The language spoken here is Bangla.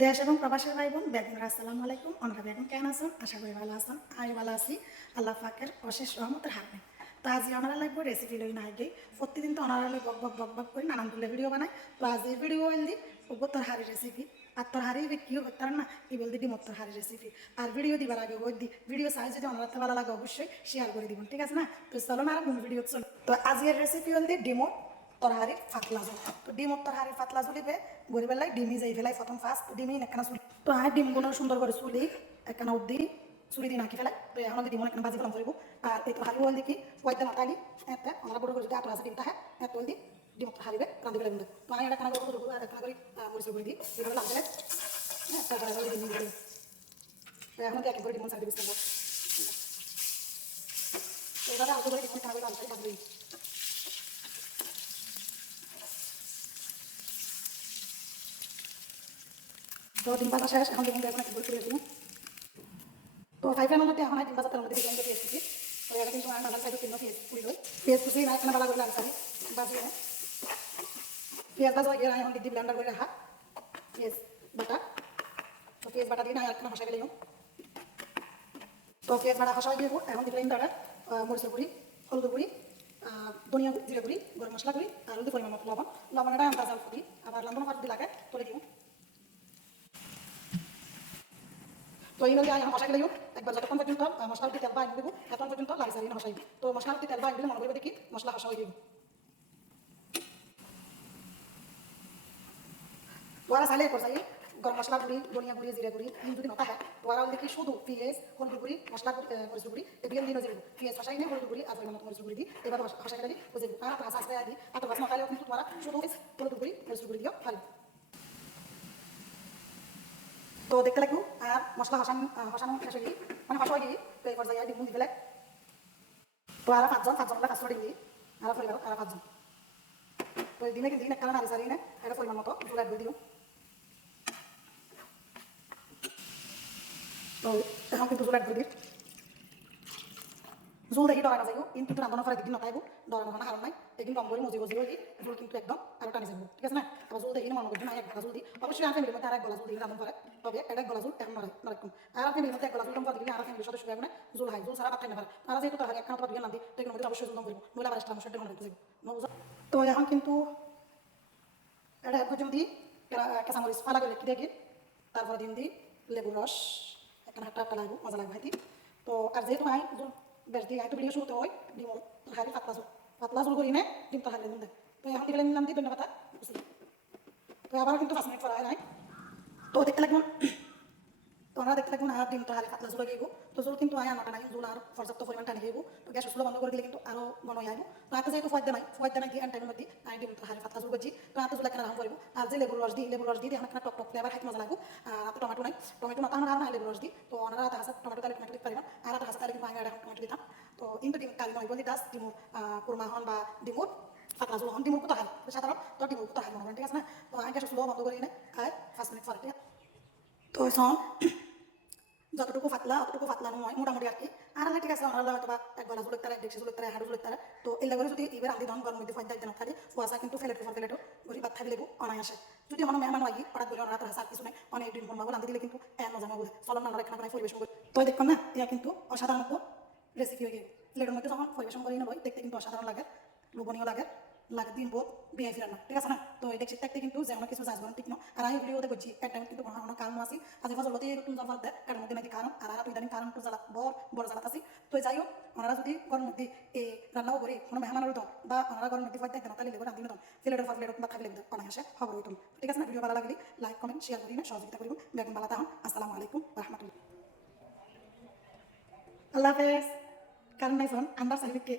দেশ এবং প্রবাসের ভাই বোন বেগুনরা আসসালামু আলাইকুম। ওনারা বেগুন কেন আছেন? আশা করি ভালো আছেন। আমি ভালো আছি, আল্লাহ পাকের অশেষ রহমতের হাতে। তো আজ ওনারা লাগবে রেসিপি লই না আগে প্রতিদিন তো ওনারা বক বক বক বক করে নানান তুলে ভিডিও বানায়। তো আজ এই ভিডিও এলদি ওগো তরহারি রেসিপি আর তরহারি কি হতার না কি বলদি ডিমর তরহারি রেসিপি আর ভিডিও দিবার আগে ওই দি ভিডিও সাইজ যদি ওনারা ভালো লাগে অবশ্যই শেয়ার করে দিবেন, ঠিক আছে না? তো চলো না আর কোন ভিডিও চলো। তো আজকের রেসিপি হলদি ডিমর তরহারির ফাতলা ঝোল। তো ডিমর তরহারির ফাতলা ঝুলিবে গড়ি বেলায় ডিমি যাই ফেলাই প্রথম ফার্স্ট ডিমি একখানা চুলি। তো আর ডিমগুলো সুন্দর করে চুলি একখানা উদ্দি চুলি দিয়ে নাকি ফেলাই। তো এখন ডিম একখানা বাজি ফেলাম করবো। আর এই তরহারি হল দেখি কয়েকটা নাতালি এতে আমরা বড় করে যদি আটো আছে ডিমটা হ্যাঁ এত হল দি ডিম তরহারিবে রাঁধি ফেলে কিন্তু তো আমি এটা খানা করে দেবো আর একখানা করে মরিচ করে দিই এভাবে লাগবে হ্যাঁ তারপরে ডিম দিয়ে দিই। তো এখন এক করে ডিম সাইডে বিস্তার এভাবে আলতো করে ডিম খানা করে আলতো বাজি দিই। তো ডিম ভাজা শেষ, এখন ডিম এখন একটু করে দিই। তো ফাইভের মধ্যে এখন ডিম ভাজা তেলের মধ্যে ডিজাইন পেঁয়াজ কুচি। তো এটা কিন্তু আমার মাঝার সাইডে কিনো পেঁয়াজ পুরি হই পেঁয়াজ কুচি না এখানে ভালো করে লাগছে বাজিয়ে পেঁয়াজ ভাজা গিয়ে এখন দিদি ব্লেন্ডার করে রাখা পেঁয়াজ বাটা। তো পেঁয়াজ বাটা দিয়ে না এখানে হসাই গেলে তো পেঁয়াজ বাটা হসাই দিয়ে এখন দিলাম দাঁড়া মরিচের গুঁড়ি, হলুদ গুঁড়ি, ধনিয়া জিরে গুঁড়ি, গরম মশলা গুঁড়ি আর হলুদ পরিমাণ মতো লবণ লবণটা আন্দাজ অল্প দিই আবার লবণ ফাট দিলাকে তুলে দিব। তো এই নদী এখন হসাই গেলেও একবার যতক্ষণ পর্যন্ত মশলা হলুদ তেল বাইন দেবো এতক্ষণ পর্যন্ত লাগে সারিয়ে হসাই। তো মশলা হলুদ তেল বাইন দিলে মনে করবে দেখি মশলা হসা হয়ে যাবে। তোরা চাইলে করছাই গরম মশলা গুঁড়ি, ধনিয়া গুঁড়ি, জিরা গুঁড়ি যদি নটা হয় তোরা দেখি শুধু পেঁয়াজ, হলুদ গুঁড়ি, মশলা মরিচ গুঁড়ি এদিকে দিন যাবো পেঁয়াজ হসাই নিয়ে হলুদ গুঁড়ি আর পরিমাণ মতো মরিচ গুঁড়ি দিই এবার হসাই গেলে বুঝে আর ভাষা আসতে দিই আর তো ভাষা নটালেও কিন্তু তোরা শুধু হলুদ গুঁড়ি মরিচ গুঁড়ি দিও ভালো। তো দেখতে লাগবো আর মশলা হসানো শেষ হয়ে গিয়ে মানে হসা হয়ে গিয়ে তো এই পর্যায়ে ডিম দিবে তো আর পাঁচজন হলে কাজ করে দিই আর পরিবার আর পাঁচজন। তো দিনে কিন্তু দিন একটা নাড়ি সারি না এটা পরিমাণ মতো জোর একবার দিও। তো এখন কিন্তু জোর একবার দিই জোল দেখি ডরা না যাইব কিন্তু রান্না করে দিদি নটাইব ডরা না হার নাই একদিন কম করে মজি গজি হয়ে জোল কিন্তু একদম আরো টানি যাবো, ঠিক আছে না? আবার জোল দেখি মনে করছি না এক গলা জোল দিই অবশ্যই আর ফ্যামিলির মধ্যে আর এক গলা জোল দিই রান্না করে তবে এটা গলা জোল এখন নরকম আর ফ্যামিলির মধ্যে এক গলা জোল দম দিলে আর ফ্যামিলির সদস্য না জোল হাই জোল সারা বাদ না পারে আর যেহেতু তার এক খানা দিয়ে না দিই তো এগুলোর মধ্যে অবশ্যই জোল দম করবো নইলে আবার এক্সট্রা মশলা মনে যাবো। তো এখন কিন্তু এটা এক পর্যন্ত দিই কাঁচামরিচ ফালা করে রেখে দেখি তারপরে দিন দিই লেবুর রস একটা হাটটা লাগবে মজা লাগবে ভাই। তো আর যেহেতু আই জোল বেশ দিই হয়তো ভিডিও শুরুতে হয় ডিম তরকারি পাতলা ঝোল করি না ডিম তরকারি দিন দেয়। তো এখন দিকে নিলাম দিই ধন্যবাদ তো আবার কিন্তু 5 মিনিট পর হয় নাই। তো দেখতে লাগবেন তো আমরা দেখতে লাগবেন আর ডিম তরকারি পাতলা ঝোল গিয়ে তো ঝোল কিন্তু আয় আনাটা নাই ঝোল আর পর্যাপ্ত পরিমাণ টানি গিয়ে তো গ্যাস চুলা বন্ধ করে দিলে কিন্তু আরও ঘন হয়ে আসবো। তো আতে যেহেতু ফয়েদ নাই দিয়ে টাইমের মধ্যে আমি ডিম তরকারি পাতলা ঝোল করছি তো আতে ঝোল এখানে রাম করবো আর যে লেবুর রস দিই এখন টক টক ফ্লেভার খাইতে মজা লাগবো। আর টমেটো নাই টমেটো না তাহলে আর লেবুর রস দিই তো ওনারা হাতে হাসা টমেটো তাহলে টমেটো দিতে পারবেন আর হাতে হাসা তাহলে কিন্তু আমি এখন টমেটো দিতাম। তো কিন্তু ডিম কারি নয় বলি দাস ডিমুর কুরমা হন বা ডিমুর পাতলা ঝোল হন ডিমুর কোথা হয় সাধারণ তো ডিমুর কোথা হয় মনে করেন, ঠিক আছে না? তো আমি গ্যাস চুলা বন্ধ করে এনে আর 5 মিনিট পরে ঠিক আছে। তো যতটুকু ফাতলা নয় মোটামুটি আর কি আর ঠিক আছে আমার হয়তো বা এক গলা ঝুলক তারা এক ডেক্সি ঝুলক তারা হাড়ু ঝুলক তারা তো এই লাগে যদি এবার রান্ধি ধন গরম মধ্যে ফাইদা না থাকে কুয়াশা কিন্তু ফেলেটো গরি ভাত খাই লেবু অনায়াসে যদি হন মেহমান হয় হঠাৎ বলে ওনারা হাসার কিছু নাই অনেক দিন ফোন রান্ধি দিলে কিন্তু মজা মজা চলন আমরা এখানে পরিবেশন করি তো দেখুন না ইয়া কিন্তু অসাধারণ রেসিপি হয়ে গেল প্লেটের মধ্যে যখন পরিবেশন করি না বই দেখতে কিন্তু অসাধারণ লাগে লোভনীয় লাগে দিন বোধ বিয়ে ফিরান না, ঠিক আছে না? তো এই দেখছি দেখতে কিন্তু যেমন কিছু যাস ঠিক না আর আমি ভিডিওতে করছি একটা কিন্তু কোনো কারণ আছে আজ ফজলতে তুমি জল দেয় এর মধ্যে নাকি কারণ আর তুই জানি কারণ তো জ্বালা বড় জ্বালাত আছি। তো যাই হোক ওনারা যদি গরম মধ্যে এই রান্নাও করি কোনো মেহমানের হতো বা ওনারা গরম মধ্যে ফাইতে দেন তাহলে লেবু রান্ধি নতুন প্লেটের প্লেট বা থাকলে অনায়াসে খবর হইতুন, ঠিক আছে না? ভিডিও ভালো লাগলে লাইক কমেন্ট শেয়ার করি না সহযোগিতা করিব বেগুন বালা তাহন। আসসালামু আলাইকুম রহমতুল্লাহ, আল্লাহ হাফেজ। কারণ নাই ফোন আমরা সার্ভিসকে